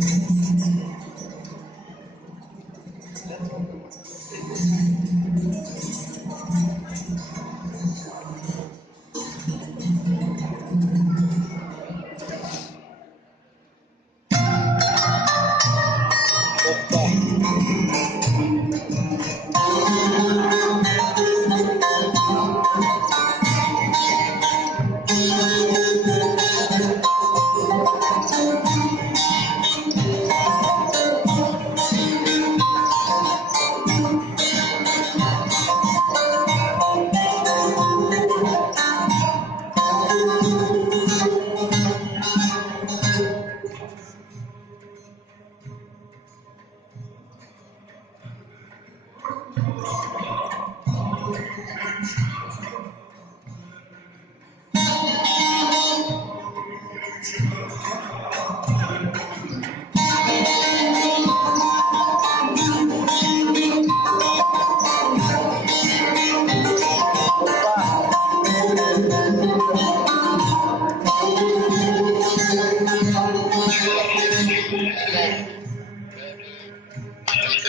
Thank you. Thank you.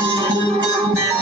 Música